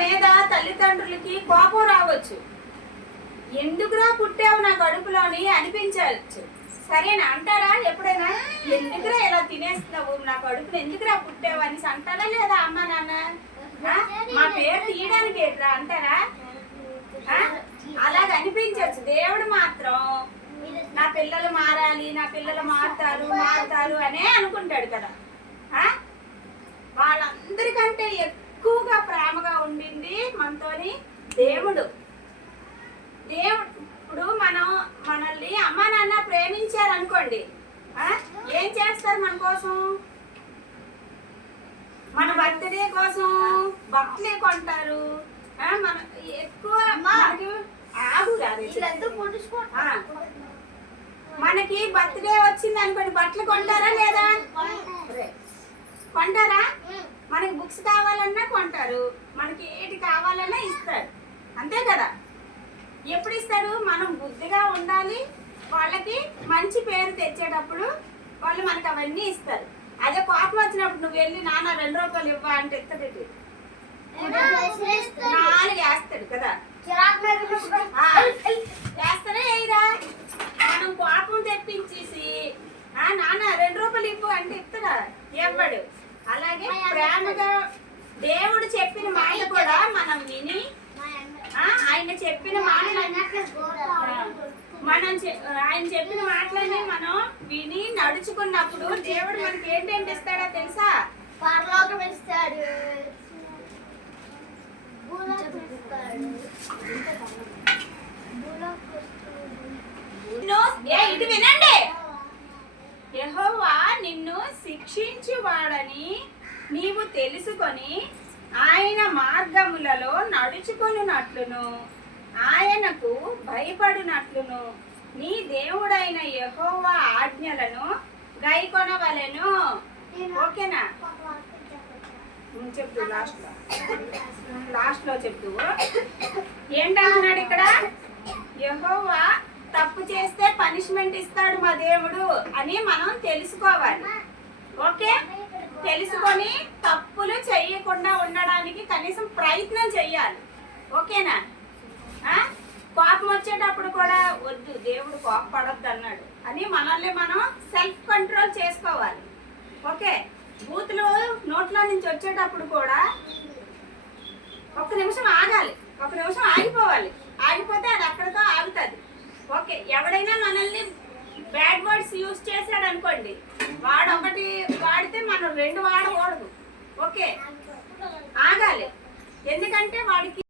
మీద తల్లిదండ్రులకి కోపం రావచ్చు. ఎందుకురా పుట్టావు నా కడుపులోని అనిపించవచ్చు. సరేనా అంటారా? ఎప్పుడైనా ఎందుకురా ఇలా తినేస్తున్నావు, నా కడుపులో ఎందుకురా పుట్టావు అని అంటారా లేదా? అమ్మ నాన్న మా పేరు తీయడానికి ఏంట్రా అంటారా? అలాగ అనిపించవచ్చు. దేవుడు మాత్రం నా పిల్లలు మారాలి, నా పిల్లలు మారుతారు అనే అనుకుంటాడు కదా. వాళ్ళందరికంటే ఎక్కువగా ప్రేమగా ఉండింది మనతోని దేవుడు. ఇప్పుడు మనల్ని అమ్మా నాన్న ప్రేమించారు అనుకోండి, ఏం చేస్తారు మన కోసం? మన బర్త్డే కోసం బట్టలే కొంటారు. మన ఎక్కువ మనకి బర్త్డే వచ్చింది అనుకోండి, బట్టలు కొంటారా లేదా? కొంటారా? మనకి బుక్స్ కావాలన్నా కొంటారు, మనకి ఏటి కావాలన్నా ఇస్తారు, అంతే కదా. ఎప్పుడు ఇస్తాడు? మనం బుద్ధిగా ఉండాలి, వాళ్ళకి మంచి పేరు తెచ్చేటప్పుడు వాళ్ళు మనకు అవన్నీ ఇస్తారు. అదే కోపం వచ్చినప్పుడు నువ్వు వెళ్ళి నాన్న 2 రూపాయలు ఇవ్వ అంటే ఇస్తాడు, 4 వేస్తాడు కదా. వేస్తారా వేయరా? మనం కోపం తెప్పించేసి నాన్న 2 రూపాయలు ఇవ్వు అంటే ఇస్తాడా? ఇవ్వడు. అలాగే ప్రేమగా దేవుడు చెప్పిన మాట కూడా మనం విని, ఆయన చెప్పిన మాటలన్నీ ఆయన చెప్పిన మాటలన్నీ మనం విని నడుచుకున్నప్పుడు దేవుడు మనకి ఏంటేంటి ఇస్తాడో తెలుసా? పరలోకం ఇస్తాడు, ఇటు వినండి. యెహోవా నిన్ను శిక్షించువాడని నీవు తెలుసుకొని ఆయన మార్గములలో నడుచుకొనున్నట్లును ఆయనకు భయపడినట్లును నీ దేవుడైన యెహోవా ఆజ్ఞలను గైకొనవలెను. ఓకేనా? చెప్తూ లాస్ట్ లో చెప్తూ ఏంటంటున్నాడు ఇక్కడ? యెహోవా తప్పు చేస్తే పనిష్మెంట్ ఇస్తాడు మా దేవుడు అని మనం తెలుసుకోవాలి. ఓకే, తెలుసుకొని తప్పులు చేయకుండా ఉండడానికి కనీసం ప్రయత్నం చెయ్యాలి. ఓకేనా? కోపం వచ్చేటప్పుడు కూడా వద్దు, దేవుడు కోపపడొద్దు అన్నాడు అని మనల్ని మనం సెల్ఫ్ కంట్రోల్ చేసుకోవాలి. ఓకే, బూతులు నోట్లో నుంచి వచ్చేటప్పుడు కూడా 1 నిమిషం ఆగాలి, 1 నిమిషం ఆగిపోవాలి. ఆగిపోతే అది అక్కడితో ఆగుతుంది. ఓకే, ఎవడైనా మనల్ని బ్యాడ్ వర్డ్స్ యూజ్ చేశాడు అనుకోండి, వాడు 1 వాడితే మనం 2 వాడకూడదు. ఓకే, ఆగాలి. ఎందుకంటే వాడికి